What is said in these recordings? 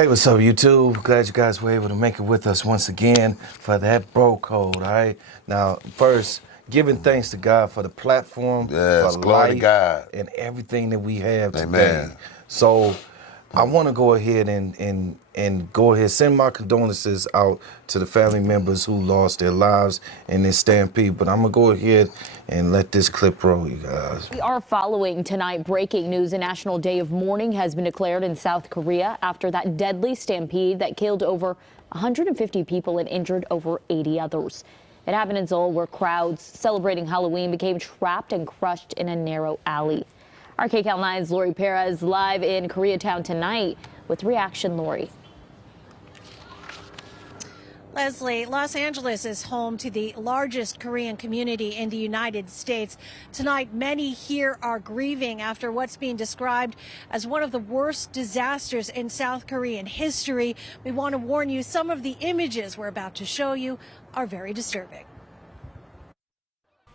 Hey, what's up, YouTube? Glad you guys were able to make it with us once again for that bro code, all right? Now, first, giving thanks to God for the platform, Yes, for glory to life, God. and everything that we have today. Amen. So, I want to go ahead and go ahead send my condolences out to the family members who lost their lives in this stampede. But I'm gonna go ahead and let this clip roll, you guys. We are following tonight breaking news. A national day of mourning has been declared in South Korea after that deadly stampede that killed over 150 people and injured over 80 others. It happened in Seoul, where crowds celebrating Halloween became trapped and crushed in a narrow alley. Our KCAL 9's Lori Perez live in Koreatown tonight with Reaction. Lori. Leslie, Los Angeles is home to the largest Korean community in the United States. Tonight, many here are grieving after what's being described as one of the worst disasters in South Korean history. We want to warn you, some of the images we're about to show you are very disturbing.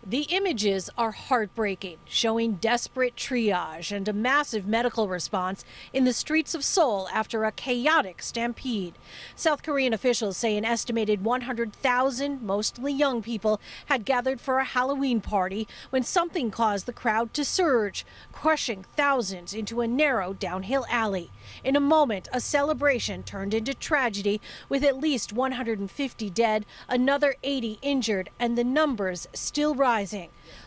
The images are heartbreaking, showing desperate triage and a massive medical response in the streets of Seoul after a chaotic stampede. South Korean officials say an estimated 100,000, mostly young people, had gathered for a Halloween party when something caused the crowd to surge, crushing thousands into a narrow downhill alley. In a moment, a celebration turned into tragedy, with at least 150 dead, another 80 injured, and the numbers still rising.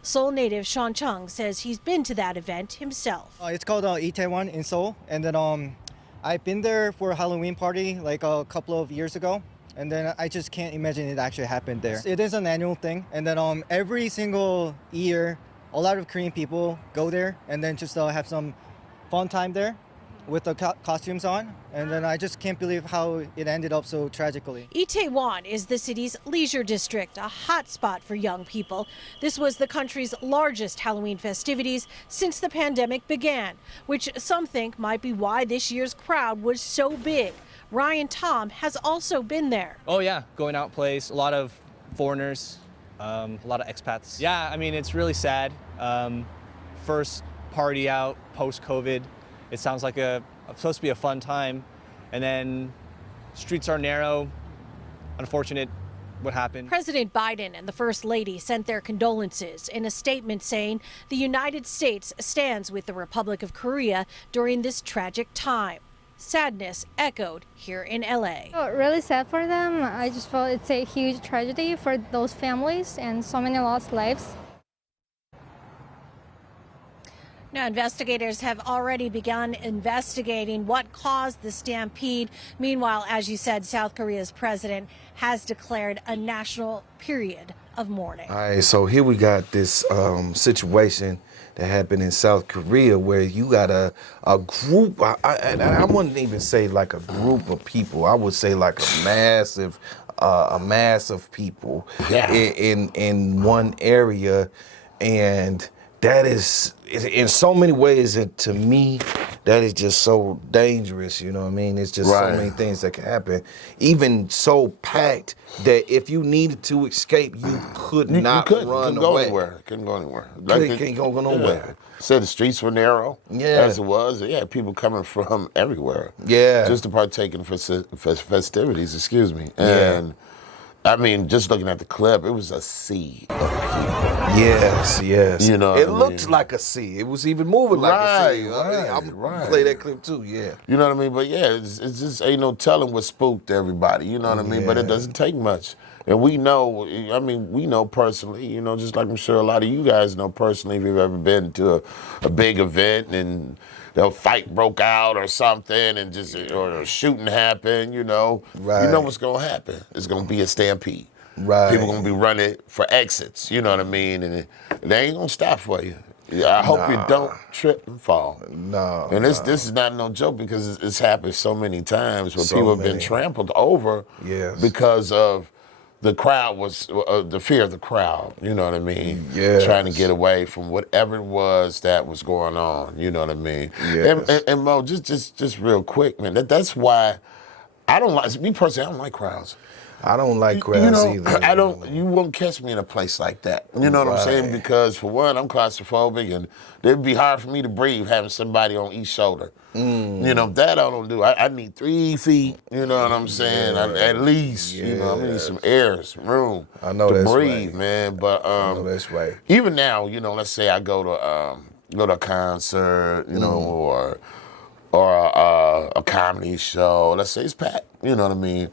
Seoul native Sean Chung says he's been to that event himself. It's called Itaewon in Seoul, and then I've been there for a Halloween party like a couple of years ago, and then I just can't imagine it actually happened there. It is an annual thing, and then every single year, a lot of Korean people go there and then just have some fun time there with the costumes on, and then I just can't believe how it ended up so tragically. Itaewon is the city's leisure district, a hot spot for young people. This was the country's largest Halloween festivities since the pandemic began, which some think might be why this year's crowd was so big. Ryan Tom has also been there. Oh yeah, going out place, a lot of foreigners, a lot of expats. Yeah, I mean, it's really sad. First party out post-COVID. It sounds like supposed to be a fun time, and then streets are narrow. Unfortunate what happened. President Biden and the First Lady sent their condolences in a statement saying the United States stands with the Republic of Korea during this tragic time. Sadness echoed here in LA. Oh, really sad for them. I just felt it's a huge tragedy for those families and so many lost lives. Now, investigators have already begun investigating what caused the stampede. Meanwhile, as you said, South Korea's president has declared a national period of mourning. All right, so here we got this situation that happened in South Korea where you got a group, I wouldn't even say like a group of people, I would say like a mass of people in one area, and that is, in so many ways, to me, that is just so dangerous, you know what I mean? It's just so many things that can happen. Even so packed that if you needed to escape, you could not run away. Couldn't go anywhere. Can't go nowhere. Yeah. Said the streets were narrow, as it was. Yeah, people coming from everywhere. Yeah. Just to partake in festivities, excuse me. And I mean, just looking at the clip, it was a sea of people. Yes. You know, it looked like a sea. It was even moving like a sea. I'm gonna play that clip too. Yeah. You know what I mean? But yeah, it's just ain't no telling what spooked everybody. You know what I mean? But it doesn't take much. And we know, I mean, we know personally, you know, just like I'm sure a lot of you guys know personally, if you've ever been to a big event and a fight broke out or something, and or a shooting happened, you know what's gonna happen. It's gonna be a stampede. Right. People gonna be running for exits, you know what I mean? And they ain't gonna stop for you. I hope you don't trip and fall. No. And this is not no joke, because it's happened so many times where people have been trampled over because of the crowd was, the fear of the crowd, you know what I mean? Yes. Trying to get away from whatever it was that was going on, you know what I mean? Yes. And Mo, just real quick, man, that's why I don't like, me personally, I don't like crowds. I don't like grass you know, either. I don't. You won't catch me in a place like that. You know what I'm saying? Because for one, I'm claustrophobic, and it'd be hard for me to breathe having somebody on each shoulder. You know, that I don't do. I need 3 feet. You know what I'm saying? At least. You know, I need some air, some room to breathe, man. But I know that's right. even now, you know, let's say I go to a concert, you know, or a comedy show. Let's say it's packed. You know what I mean?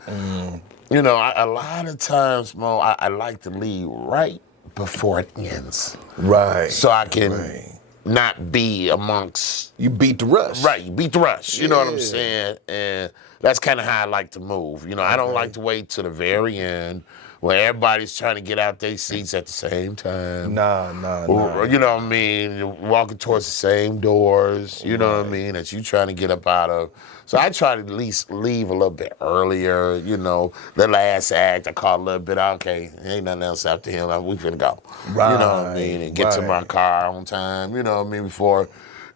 You know, a lot of times, Mo, I like to leave right before it ends. Right. So I can not be amongst... You beat the rush. Right, you beat the rush. You know what I'm saying? And that's kind of how I like to move. You know, I don't like to wait till the very end where everybody's trying to get out their seats at the same time. Nah. You know what I mean? You're walking towards the same doors, you know what I mean, that you trying to get up out of. So I try to at least leave a little bit earlier, you know. The last act, I call a little bit, okay, ain't nothing else after him, we finna go. Right. You know what I mean? And get to my car on time, you know what I mean, before,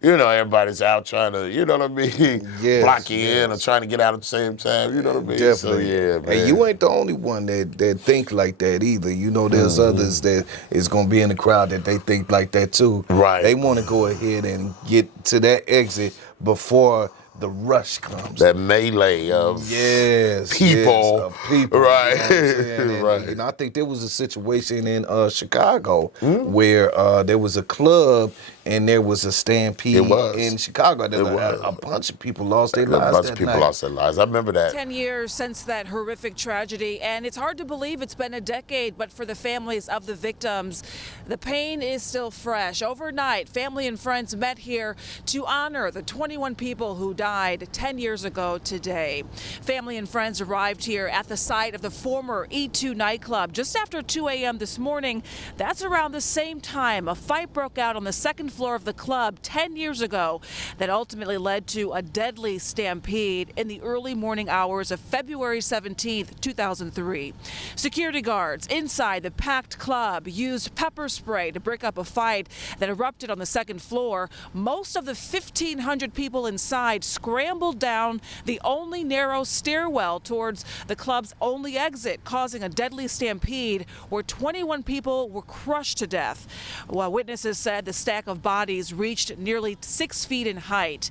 you know, everybody's out trying to, you know what I mean, block you in or trying to get out at the same time, you know what I mean? Definitely. So, yeah, man. And you ain't the only one that think like that either. You know, there's others that is going to be in the crowd that they think like that too. Right. They want to go ahead and get to that exit before the rush comes. That melee of people. Right. You know what I'm saying? Right. And I think there was a situation in Chicago where there was a club and there was a stampede in Chicago. A bunch of people lost their lives. A bunch of people lost their lives. I remember that. 10 years since that horrific tragedy, and it's hard to believe it's been a decade, but for the families of the victims, the pain is still fresh. Overnight, family and friends met here to honor the 21 people who died 10 years ago today. Family and friends arrived here at the site of the former E2 nightclub just after 2 a.m. this morning. That's around the same time a fight broke out on the second floor of the club 10 years ago that ultimately led to a deadly stampede in the early morning hours of February 17th, 2003. Security guards inside the packed club used pepper spray to break up a fight that erupted on the second floor. Most of the 1,500 people inside scrambled down the only narrow stairwell towards the club's only exit, causing a deadly stampede where 21 people were crushed to death. Well, witnesses said the stack of bodies reached nearly 6 feet in height.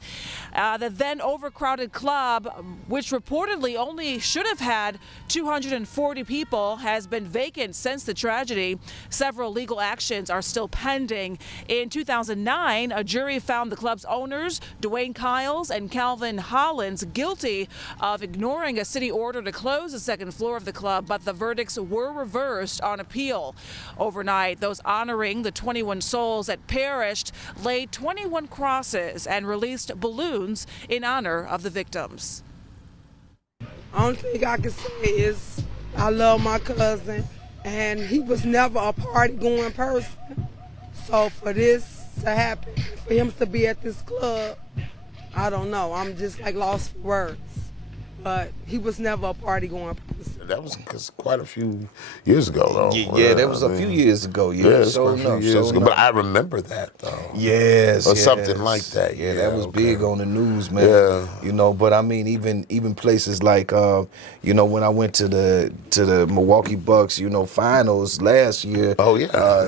The then overcrowded club, which reportedly only should have had 240 people, has been vacant since the tragedy. Several legal actions are still pending. In 2009, a jury found the club's owners, Dwayne Kiles and Calvin Hollins, guilty of ignoring a city order to close the second floor of the club, but the verdicts were reversed on appeal. Overnight, those honoring the 21 souls that perished laid 21 crosses and released balloons in honor of the victims. Only thing I can say is I love my cousin, and he was never a party-going person. So for this to happen, for him to be at this club, I don't know. I'm just like lost for words. But he was never a party-going person. That was quite a few years ago, though. Yeah, that was a few years ago. Yeah, so enough. But I remember that, though. Yes, or something like that. Yeah, that was big on the news, man. Yeah. You know, but I mean, even places like, you know, when I went to the Milwaukee Bucks, you know, finals last year. Oh yeah.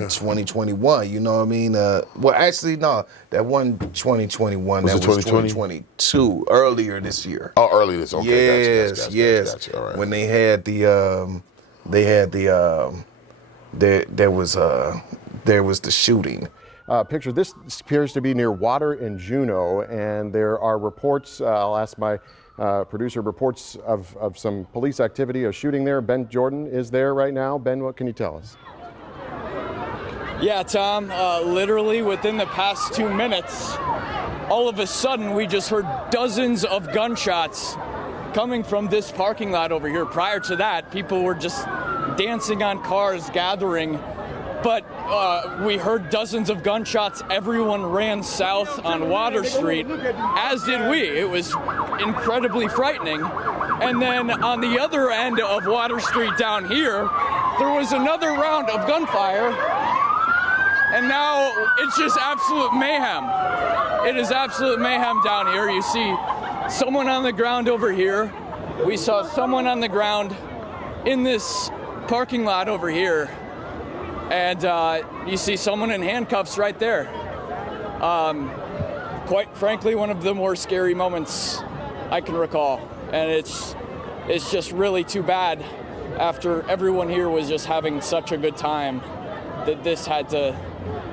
2021. You know what I mean? Well, actually, no, that wasn't 2021. That was 2022. Earlier this year. Oh, earlier this. Okay. Yes, Gotcha. All right. When they had there was the shooting. Picture this appears to be near Water in Juneau, and there are reports. I'll ask my producer, reports of some police activity, a shooting there. Ben Jordan is there right now. Ben, what can you tell us? Yeah, Tom, literally within the past 2 minutes, all of a sudden we just heard dozens of gunshots coming from this parking lot over here. Prior to that, people were just dancing on cars, gathering, but we heard dozens of gunshots. Everyone ran south on Water Street, as did we. It was incredibly frightening. And then on the other end of Water Street down here, there was another round of gunfire, and now it's just absolute mayhem. It is absolute mayhem down here. You see someone on the ground over here. We saw someone on the ground in this parking lot over here, and you see someone in handcuffs right there. Quite frankly, one of the more scary moments I can recall, and it's just really too bad after everyone here was just having such a good time that this had to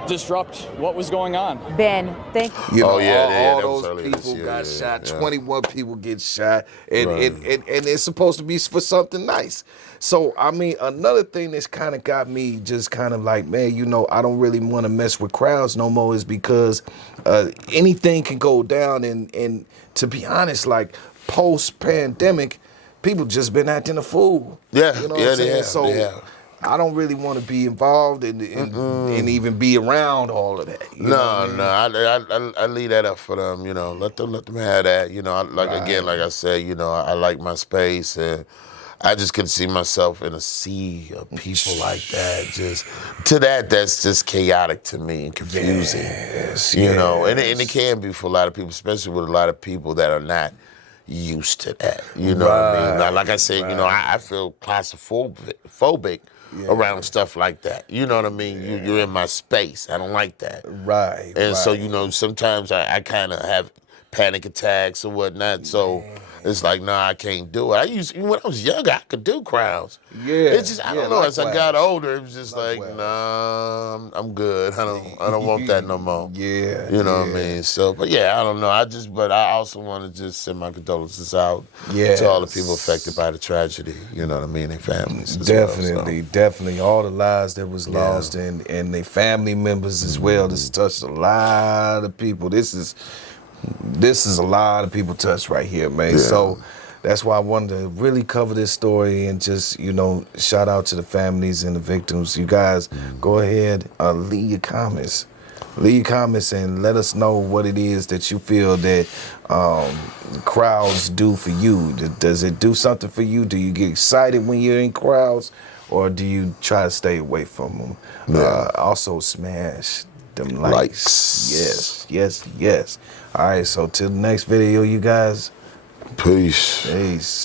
disrupt what was going on. Ben, thank you. You know, that all was those earlier this people year, got yeah, shot. yeah. 21 people get shot, and, Right. and it's supposed to be for something nice. So, I mean, another thing that's kind of got me just kind of like, man, you know, I don't really want to mess with crowds no more is because anything can go down. And to be honest, like post-pandemic, people just been acting a fool. Yeah, you know yeah, what I'm they saying? have, So they have. I don't really want to be involved and even be around all of that. You know what I mean? I leave that up for them. You know, let them have that. You know, like I said, you know, I like my space, and I just couldn't see myself in a sea of people like that. That's just chaotic to me and confusing. Yes, you know, and it can be for a lot of people, especially with a lot of people that are not used to that. You know what I mean? Like I said, you know, I feel claustrophobic around stuff like that. You know what I mean? You're in my space. I don't like that. Right. And so, you know, sometimes I kind of have panic attacks or whatnot. So it's like, nah, I can't do it. When I was younger, I could do crowds. Yeah. It's just, I don't know, as I got likewise. older, it was just like, nah, I'm good. I don't want that no more. Yeah. You know what I mean? So, but yeah, I don't know. But I also want to just send my condolences out to all the people affected by the tragedy. You know what I mean? Their families as Definitely, well, so. definitely. All the lives that was lost and their family members as well. This touched a lot of people. This is a lot of people touched right here, man. Yeah. So that's why I wanted to really cover this story and just, you know, shout out to the families and the victims. You guys go ahead, leave your comments. Leave your comments and let us know what it is that you feel that crowds do for you. Does it do something for you? Do you get excited when you're in crowds, or do you try to stay away from them? Yeah. Also smash them likes. Yes. All right, so till the next video, you guys. Peace. Peace.